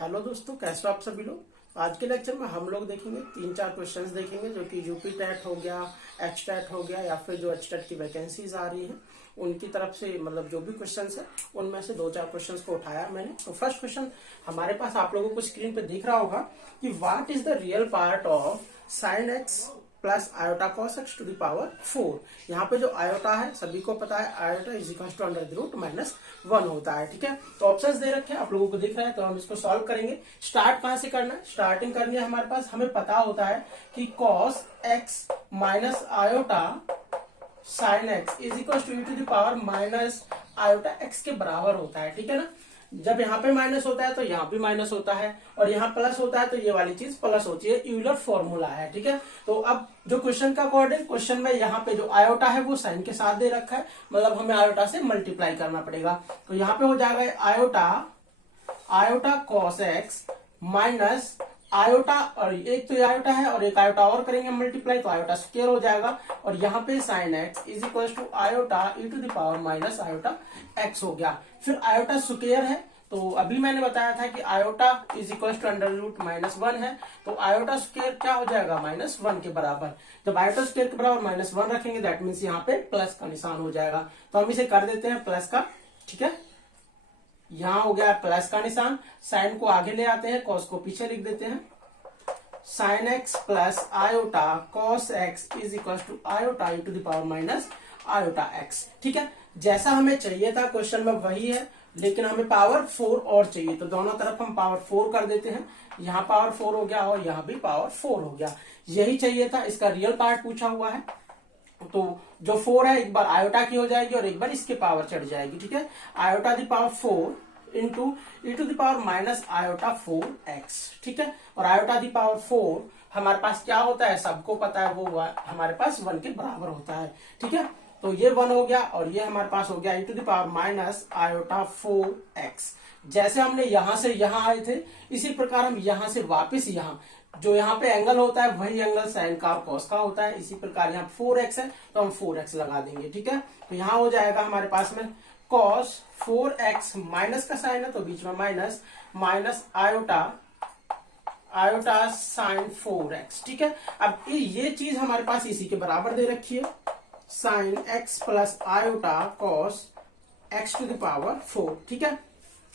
Hello दोस्तों, कैसे हो आप सभी लोग। आज के लेक्चर में हम लोग देखेंगे 3-4 क्वेश्चंस देखेंगे जो कि यूपी टेट हो गया, एच टेट हो गया या फिर जो एच टेट की वैकेंसीज आ रही हैं उनकी तरफ से, मतलब जो भी क्वेश्चंस है उनमें से 2-4 क्वेश्चंस को उठाया मैंने। तो फर्स्ट क्वेश्चन हमारे पास आप लोगों को स्क्रीन पे दिख रहा होगा कि what is the real part of sine x plus iota cos x to the power 4। यहाँ पे जो आयोटा है सभी को पता है, iota is equal to under the root -1 होता है। ठीक है, तो ऑप्शंस दे रखे हैं आप लोगों को दिख रहा है, तो हम इसको सॉल्व करेंगे। स्टार्ट कहां से करना है, स्टार्टिंग करनी है हमारे पास। हमें पता होता है कि cos x minus iota sine x is equal to to the power minus iota x के बराबर होता है। ठीक है ना, जब यहाँ पे माइनस होता है तो यहाँ भी माइनस होता है, और यहाँ प्लस होता है तो ये वाली चीज प्लस होती है। यूलर फॉर्मूला है। ठीक है, तो अब जो क्वेश्चन का अकॉर्डिंग, क्वेश्चन में यहाँ पे जो आयोटा है वो साइन के साथ दे रखा है, मतलब हमें आयोटा से मल्टीप्लाई करना पड़ेगा। तो यहाँ पे हो जाएगा iota cos x minus iota, और एक तो आयोटा है और एक आयोटा और करेंगे मल्टीप्लाई तो आयोटा स्क्वायर हो जाएगा, और यहाँ पे sine x is equal to iota E to the power minus iota x हो गया। फिर आयोटा स्क्वायर है, तो अभी मैंने बताया था कि iota is equal to under root -1 है, तो आयोटा स्क्वायर क्या हो जाएगा -1 के बराबर। जब आयोटा स्क्वायर के बराबर -1 रखेंगे दैट मीन्स यहाँ पे प्लस का निशान हो जाएगा, तो हम इसे कर देते हैं प्लस का। ठीक है, यहां हो गया प्लस का निशान, साइन को आगे ले आते हैं, कॉस को पीछे लिख देते हैं। Sine x plus iota cos x is equal to iota E to the power minus iota x. ठीक है, जैसा हमें चाहिए था क्वेश्चन में वही है, लेकिन हमें पावर 4 और चाहिए, तो दोनों तरफ हम पावर 4 कर देते हैं। यहाँ पावर 4 हो गया और यहाँ भी पावर 4 हो गया, यही चाहिए था। इसका रियल पार्ट पूछा हुआ है, तो जो 4 है एक बार आयोटा की हो जाएगी और एक बार इसके पावर चढ़ जाएगी। ठीक है, iota the power 4 into E to the power minus iota 4x। ठीक है, और आयोटा दी पावर 4 हमारे पास क्या होता है, सबको पता है, वो हमारे पास 1 के बराबर होता है। ठीक है, तो ये 1 हो गया और ये हमारे पास हो गया E to the power minus iota 4x। जैसे हमने यहां से यहां आए थे, इसी प्रकार हम यहां से वापस यहाँ, जो यहाँ पे एंगल होता है वही एंगल साइन का और कॉस का होता है। इसी प्रकार यहाँ 4x है तो हम 4x लगा देंगे। ठीक है, तो यहाँ हो जाएगा हमारे पास में कॉस 4x, माइनस का साइन है तो बीच में minus, minus iota sign 4x। ठीक है, अब ये चीज हमारे पास इसी के बराबर दे रखी है, sine x plus iota cos x to the power 4। ठीक है,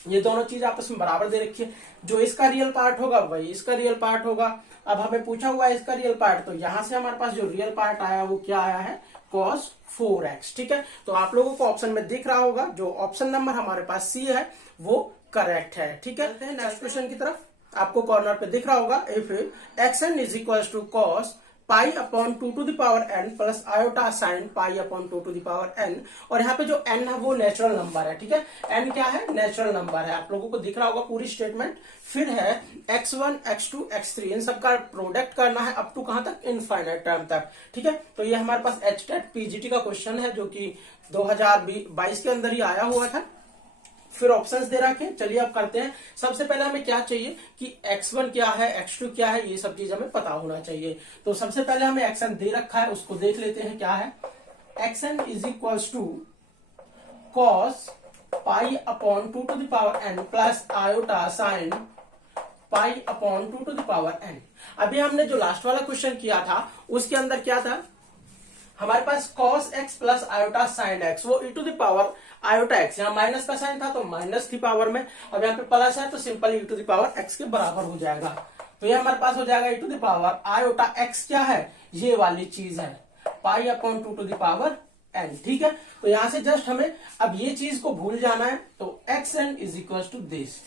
ये दोनों चीज आपस में बराबर दे रखी है, जो इसका रियल पार्ट होगा वही इसका रियल पार्ट होगा। अब हमें पूछा हुआ है इसका रियल पार्ट, तो यहां से हमारे पास जो रियल पार्ट आया वो क्या आया है, cos 4x। ठीक है, तो आप लोगों को ऑप्शन में दिख रहा होगा, जो ऑप्शन नंबर हमारे पास सी है वो करेक्ट है। ठीक है, नेक्स्ट क्वेश्चन की तरफ। आपको कॉर्नर पे दिख रहा होगा, if xn is equal to cos pi upon 2 to the power n plus iota sine pi upon 2 to the power n, और यहाँ पे जो n है वो नेचुरल नंबर है। ठीक है, n क्या है, नेचुरल नंबर है, आप लोगों को दिख रहा होगा पूरी स्टेटमेंट। फिर है x1 x2 x3, इन सबका प्रोडक्ट करना है अप टू कहां तक, इनफाइनाइट टर्म तक। ठीक है, तो ये हमारे पास एच टेट पीजीटी का क्वेश्चन है जो कि 2022 के अंदर ही आया हुआ था। फिर ऑप्शंस दे रखे, चलिए अब करते हैं। सबसे पहले हमें क्या चाहिए कि x1 क्या है, x2 क्या है, ये सब चीज हमें पता होना चाहिए। तो सबसे पहले हमें xn दे रखा है, उसको देख लेते हैं क्या है। xn is equal to cos pi upon 2 to the power n plus iota sine pi upon 2 to the power n। अभी हमने जो लास्ट वाला क्वेश्चन किया था उसके अंदर क्या था, हमारे पास cos x plus iota sine x, वो e to the power iota x, यहाँ माइनस का साइन था तो माइनस थी पावर में, अब यहाँ पे प्लस है तो simple e to the power x के बराबर हो जाएगा। तो ये हमारे पास हो जाएगा e to the power iota x क्या है, ये वाली चीज है, pi upon 2 to the power n। ठीक है, तो यहां से जस्ट हमें अब ये चीज को भूल जाना है, तो xn is equal to this,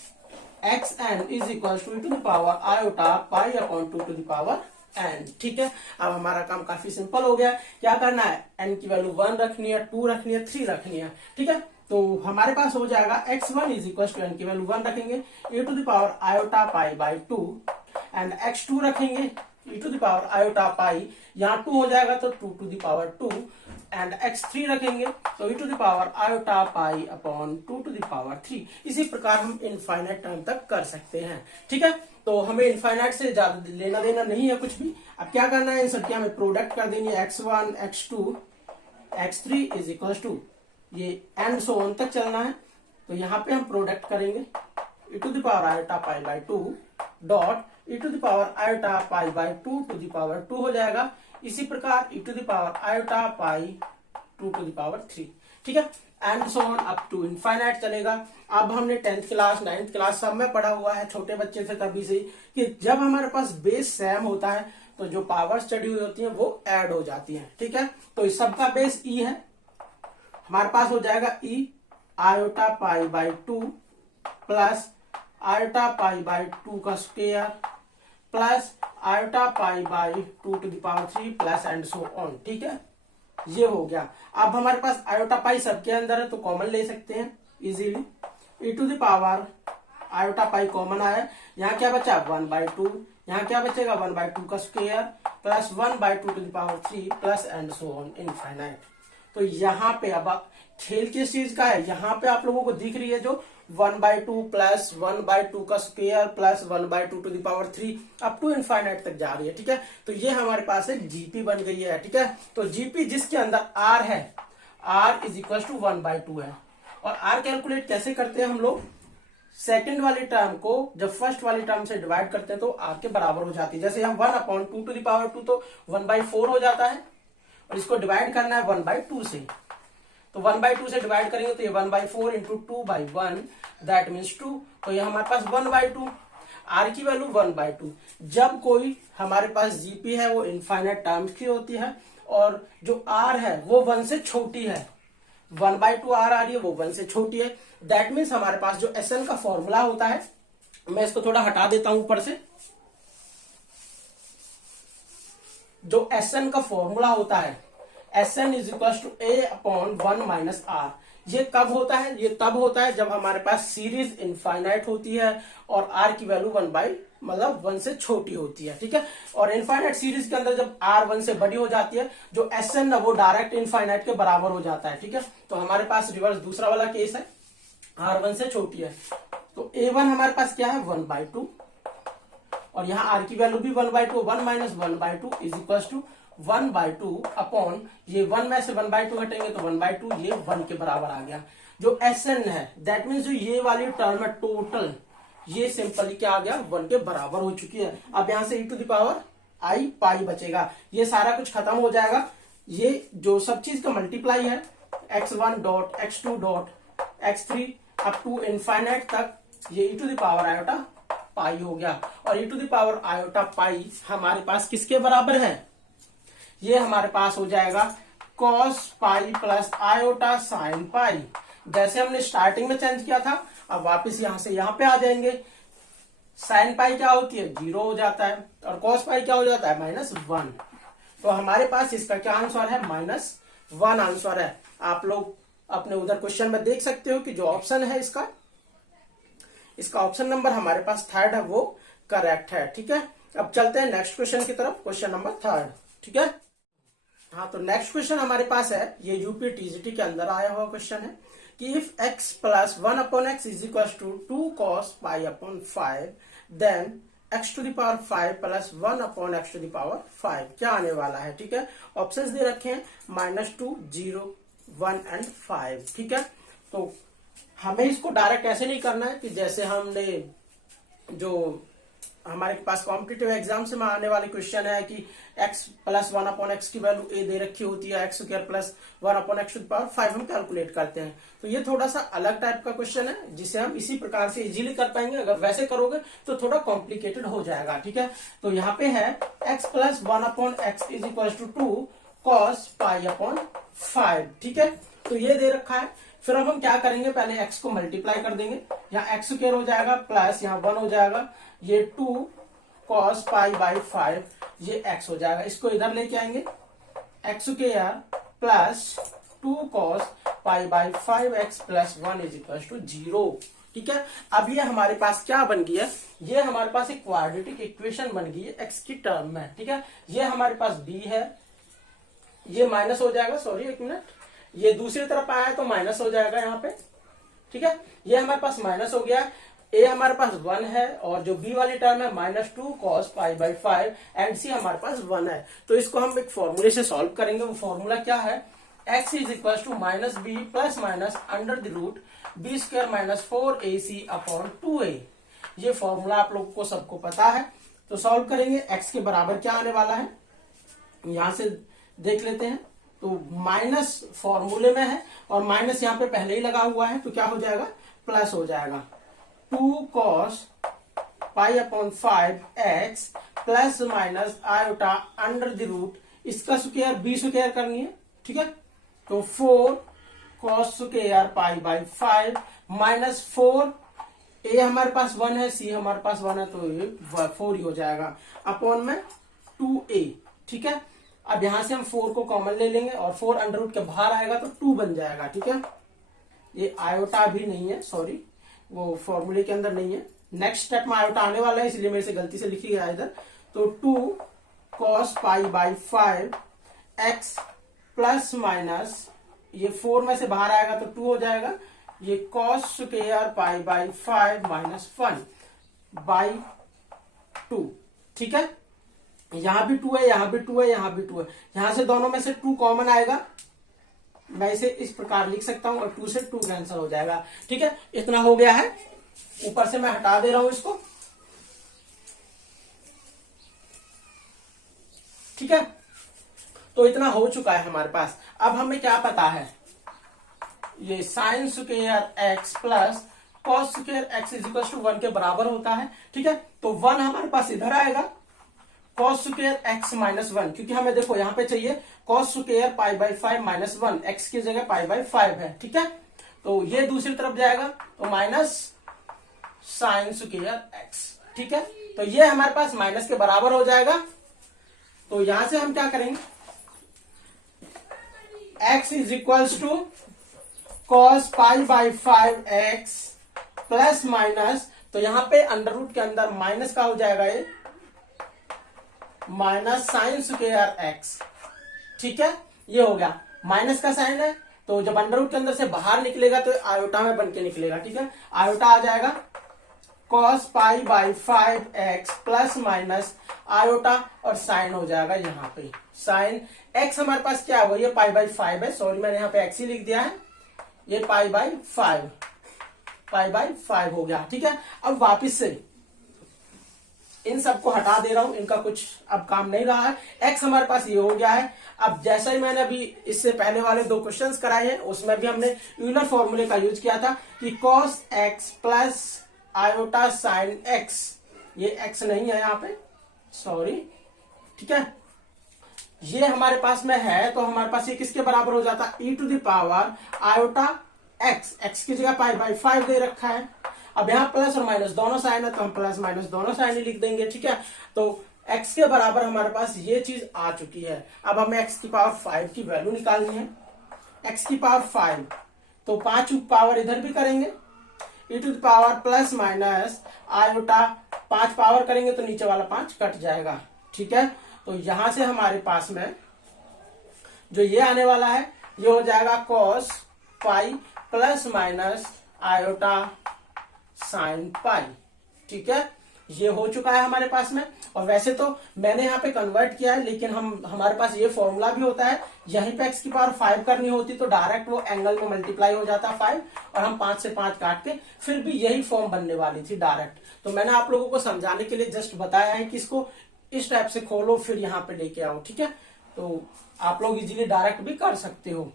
xn is equal to e to the power iota pi upon 2 to the power n। ठीक है, अब हमारा काम काफी सिंपल हो गया। क्या करना है, n की वैल्यू 1 रखनी है, 2 रखनी है, 3 रखनी है। ठीक है, तो हमारे पास हो जाएगा x1 is equal to n की वैल्यू 1 रखेंगे e to the power iota pi by 2, and x2 रखेंगे e to the power iota pi, यहाँ 2 हो जाएगा तो 2 to the power 2, and x3 रखेंगे तो e to the power iota pi upon 2 to the power 3। इसी प्रकार हम इनफाइनाइट टर्म तक कर सकते हैं। ठीक है, तो हमें इनफाइनाइट से ज्यादा लेना देना नहीं है कुछ भी। अब क्या करना है, इन सबकी हमें प्रोडक्ट कर देनी है, x1 x2 x3 is equal to, ये एंड सो ऑन तक चलना है, तो यहाँ पे हम प्रोडक्ट करेंगे e to the power iota pi by 2 dot e to the power iota pi by 2 to the power 2 हो जाएगा। इसी प्रकार e to the power iota pi 2 to the power 3, ठीक है, and so on up to infinite चलेगा। अब हमने 10th class 9th class सब में पढ़ा हुआ है छोटे बच्चे से तभी से कि जब हमारे पास बेस सेम होता है तो जो पावर चढ़ी हुई होती है वो ऐड हो जाती है, ठीक है। तो इस सबका बेस ई है, हमारे पास हो जाएगा E iota pi by 2 plus iota pi by 2 का square plus iota pi by 2 to the power 3 plus and so on, ठीक है। ये हो गया। अब हमारे पास आयोटा पाई सबके अंदर है तो कॉमन ले सकते हैं easily. e to the power iota pi common आया, यहाँ क्या बचा 1/2, यहाँ क्या बचेगा 1/2 का square plus 1/2 to the power 3 plus and so on infinite. तो यहाँ पे अब खेल किस चीज का है, यहाँ पे आप लोगों को दिख रही है जो 1/2 प्लस 1/2 का square plus 1/2 to the power 3 up to infinite तक जा रही है, ठीक है। तो ये हमारे पास एक जीपी बन गई है, ठीक है। तो जीपी जिसके अंदर आर है, आर इज इक्वल टू 1/2 है। और आर कैलकुलेट कैसे करते हैं हम लोग, सेकंड वाली टर्म को जब फर्स्ट वाली टर्म से डिवाइड करते हैं तो आर के बराबर हो जाती है। जैसे हम 1/2 टू द पावर 2 तो 1/4 हो जाता है, और इसको डिवाइड करना है 1/2 से, तो 1/2 से डिवाइड करेंगे तो ये 1/4 इंटू 2/1 दैट मीन्स 2, तो ये हमारे पास 1/2। आर की वैल्यू 1/2। जब कोई हमारे पास जीपी है वो इनफाइनाइट टर्म्स की होती है और जो आर है वो 1 से छोटी है, 1/2 आर आ रही है वो 1 से छोटी है, दैट मीन्स हमारे पास जो एसएन का फॉर्मूला होता है, मैं इसको थोड़ा हटा देता हूं ऊपर से, जो एसएन का फॉर्मूला होता है Sn is equal to A upon 1 minus R. ये कब होता है, ये तब होता है जब हमारे पास सीरीज इनफाइनाइट होती है और आर की वैल्यू 1 से छोटी होती है, ठीक है। और इनफाइनाइट सीरीज के अंदर जब आर 1 से बड़ी हो जाती है जो Sn है वो डायरेक्ट इनफाइनाइट के बराबर हो जाता है, ठीक है। तो हमारे पास रिवर्स दूसरा वाला केस है, आर 1 से छोटी है, तो A1 हमारे पास क्या है 1/2, और यहाँ आर की वैल्यू भी 1/2, 1 minus 1/2 is equal to 1/2 upon ये 1 में से 1/2 घटेंगे तो 1/2, ये 1 के बराबर आ गया। जो Sn है दैट मीन्स जो ये वाली टर्म है टोटल, ये सिंपली क्या आ गया 1 के बराबर हो चुकी है। अब यहां से e टू द पावर आई पाई बचेगा, ये सारा कुछ खत्म हो जाएगा। ये जो सब चीज का मल्टीप्लाई है x1 dot x2 dot x3 up to infinite तक, ये e to the power iota pi हो गया। और e to the power iota pi हमारे पास किसके बराबर है, ये हमारे पास हो जाएगा cos pi plus iota sine पाई। जैसे हमने स्टार्टिंग में चेंज किया था, अब वापस यहां से यहां पे आ जाएंगे। साइन पाई क्या होती है 0 हो जाता है, और cos पाई क्या हो जाता है -1। तो हमारे पास इसका क्या आंसर है -1 आंसर है। आप लोग अपने उधर क्वेश्चन में देख सकते हो कि जो ऑप्शन है इसका ऑप्शन नंबर हमारे पास 3rd है वो करेक्ट है, ठीक है। अब चलते हैं नेक्स्ट क्वेश्चन की तरफ, क्वेश्चन नंबर 3rd, ठीक है। हाँ, तो नेक्स्ट क्वेश्चन हमारे पास है, ये यूपी टीजीटी के अंदर आया हुआ क्वेश्चन है कि if x plus 1/x is equal to 2 cos pi upon 5 then x to the power 5 plus 1/x to the power 5 क्या आने वाला है, ठीक है। ऑप्शंस दे रखे हैं -2, 0, 1 एंड 5, ठीक है। तो हमें इसको डायरेक्ट ऐसे नहीं करना है कि जैसे हमने जो हमारे पास कॉम्पिटिटिव एग्जाम से में आने वाले क्वेश्चन है कि x प्लस 1/x की वैल्यू a दे रखी होती है, x square plus 1/x to the power 5 हम कैलकुलेट करते हैं। तो ये थोड़ा सा अलग टाइप का क्वेश्चन है जिसे हम इसी प्रकार से इजीली कर पाएंगे। अगर वैसे करोगे तो थोड़ा कॉम्प्लिकेटेड हो जाएगा, ठीक है। तो यहाँ पे है x plus 1/x is equal to 2 cos pi upon 5, ठीक है। तो ये दे रखा है, फिर अब हम क्या करेंगे, पहले x को मल्टीप्लाई कर देंगे, यहाँ x स्क्वायर हो जाएगा प्लस यहाँ 1 हो जाएगा, ये 2 cos पाई बाई 5 ये x हो जाएगा। इसको इधर लेके आएंगे, x square plus 2 cos pi by 5x plus 1 is equal to 0, ठीक है। अब ये हमारे पास क्या बन गई है, ये हमारे पास एक क्वाड्रेटिक इक्वेशन बन गई है x की टर्म में, ठीक है। ये हमारे पास b है, ये माइनस हो जाएगा, सॉरी एक मिनट, ये दूसरी तरफ आया तो माइनस हो जाएगा यहाँ पे, ठीक है। ये हमारे पास माइनस हो गया, a हमारे पास 1 है और जो b वाली टर्म है -2 cos pi by 5 and c हमारे पास 1 है। तो इसको हम एक फॉर्मूले से सॉल्व करेंगे। वो फॉर्मूला क्या है, x is equal to minus B plus minus under the root B square minus 4ac upon 2a। ये फॉर्मूला आप लोगों को सबको पता है। तो सॉल्व करेंगे, x के बराबर क्या आने वाला है यहां से देख लेते हैं। तो माइनस फॉर्मूले में है और माइनस यहाँ पे पहले ही लगा हुआ है, तो क्या हो जाएगा, प्लस हो जाएगा। 2 cos pi upon 5x plus minus iota under the root, इसका स्क्वायर बी स्क्वायर करनी है, ठीक है। तो 4 cos square pi by 5 minus 4, A हमारे पास 1 है, सी हमारे पास 1 है, तो ये 4 ही हो जाएगा अपॉन में 2a, ठीक है। अब यहां से हम 4 को कॉमन ले लेंगे और 4 अंडर रूट के बाहर आएगा तो 2 बन जाएगा, ठीक है। ये आयोटा भी नहीं है, सॉरी, वो फॉर्मूले के अंदर नहीं है। नेक्स्ट स्टेप में आयोटा आने वाला है, इसलिए मेरे से गलती से लिखी गया इधर। तो 2 cos pi by 5 x plus minus, ये 4 में से बाहर आएगा तो 2 हो जाएगा, ये cos square pi by 5 minus 1 by 2, ठीक है। यहां भी 2 है, यहां भी 2 है, यहां भी 2 है, यहां से दोनों में से 2 कॉमन आएगा, मैं इसे इस प्रकार लिख सकता हूं और 2 से 2 कैंसिल हो जाएगा, ठीक है। इतना हो गया है, ऊपर से मैं हटा दे रहा हूं इसको, ठीक है। तो इतना हो चुका है हमारे पास। अब हमें क्या पता है, ये sine square x plus cos square x is equal to 1 के बराबर होता है, ठीक है। तो 1 हमारे पास इधर आएगा, cos स्क्वायर x माइनस 1, क्योंकि हमें देखो यहां पे चाहिए cos square pi by 5 minus 1, x की जगह पाई बाई 5 है, ठीक है। तो ये दूसरी तरफ जाएगा तो माइनस साइन स्क्वायर x, ठीक है। तो ये हमारे पास माइनस के बराबर हो जाएगा। तो यहां से हम क्या करेंगे, x is equals to cos pi by 5x plus minus, तो यहां पे अंडर रूट के अंदर माइनस का हो जाएगा, ये माइनस साइन स्क्वायर एक्स, ठीक है। ये हो गया, माइनस का साइन है तो जब अंडर रूट के अंदर से बाहर निकलेगा तो आयोटा में बन के निकलेगा, ठीक है। आयोटा आ जाएगा cos pi by 5x plus minus iota और साइन हो जाएगा यहाँ पे साइन x, हमारे पास क्या है, ये पाई बाई 5 है, सॉरी मैंने यहाँ पे x ही लिख दिया है, ये पाई बाई 5 हो गया, ठीक है। अब वापिस से इन सबको हटा दे रहा हूं, इनका कुछ अब काम नहीं रहा है। x हमारे पास ये हो गया है। अब जैसा ही मैंने अभी इससे पहले वाले 2 क्वेश्चंस कराए हैं, उसमें भी हमने यूलर फॉर्मूले का यूज किया था कि cos x plus iota sine x, ये x नहीं है यहाँ पे, सॉरी, ठीक है। ये हमारे पास में है तो हमारे पास ये किसके बराबर हो जाता, e to the power iota x की जगह पाई बाई 5 दे रखा है। अब यहाँ प्लस और माइनस दोनों साइन है तो हम प्लस माइनस दोनों साइन ही लिख देंगे, ठीक है। तो x के बराबर हमारे पास ये चीज आ चुकी है। अब हमें x की पावर 5 की वैल्यू निकालनी है, x की पावर 5, तो 5 पावर इधर भी करेंगे, e to the power plus minus iota 5 power करेंगे तो नीचे वाला 5 कट जाएगा, ठीक है। तो यहां से हमारे पास में जो ये आने वाला है ये हो जाएगा cos pi plus minus iota sine पाई, ठीक है। ये हो चुका है हमारे पास में। और वैसे तो मैंने यहाँ पे कन्वर्ट किया है, लेकिन हमारे पास ये फॉर्मूला भी होता है, यहीं पे x की पावर 5 करनी होती तो डायरेक्ट वो एंगल में मल्टीप्लाई हो जाता 5 और हम 5 से 5 काट के फिर भी यही फॉर्म बनने वाली थी डायरेक्ट। तो मैंने आप लोगों को समझाने के लिए जस्ट बताया है कि इसको इस टाइप से खोलो फिर यहाँ पे लेके आओ, ठीक है। तो आप लोग इजीली डायरेक्ट भी कर सकते हो।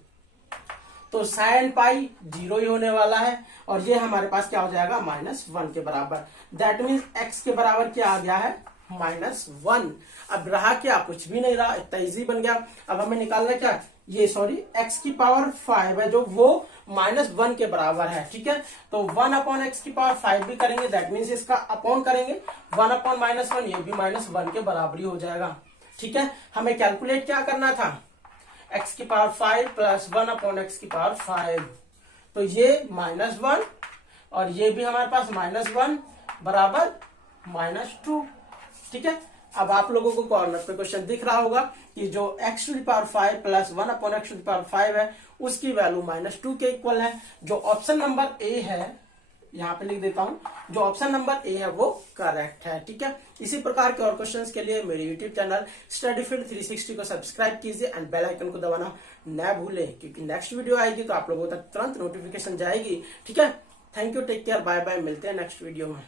तो साइन पाई 0 ही होने वाला है और ये हमारे पास क्या हो जाएगा, -1 के बराबर। दैट मीन्स x के बराबर क्या आ गया है, -1। अब रहा क्या, कुछ भी नहीं रहा, इतना इजी बन गया। अब हमें निकालना क्या, ये सॉरी x की पावर 5 है जो वो -1 के बराबर है, ठीक है। तो 1 अपॉन x की पावर 5 भी करेंगे, दैट मीन्स इसका अपॉन करेंगे 1 अपॉन -1, ये भी -1 के बराबर ही हो जाएगा, ठीक है। हमें कैलकुलेट क्या करना था, x की पावर 5 प्लस 1 अपॉन x की पावर 5, तो ये -1 और ये भी हमारे पास -1 बराबर -2, ठीक है। अब आप लोगों को कॉर्नर पे क्वेश्चन दिख रहा होगा कि जो x to the power 5 plus 1 upon x to the power 5 है उसकी वैल्यू -2 के इक्वल है। जो ऑप्शन नंबर ए है यहाँ पे लिख देता हूँ, जो ऑप्शन नंबर ए है वो करेक्ट है। ठीक है, इसी प्रकार के और क्वेश्चंस के लिए मेरे यूट्यूब चैनल स्टडी फील्ड 360 को सब्सक्राइब कीजिए एंड बेल आइकन को दबाना न भूलें, क्योंकि नेक्स्ट वीडियो आएगी तो आप लोगों तक तुरंत नोटिफिकेशन जाएगी। ठीक है, thank you, take care, bye bye, मिलते हैं नेक्स्ट वीडियो में।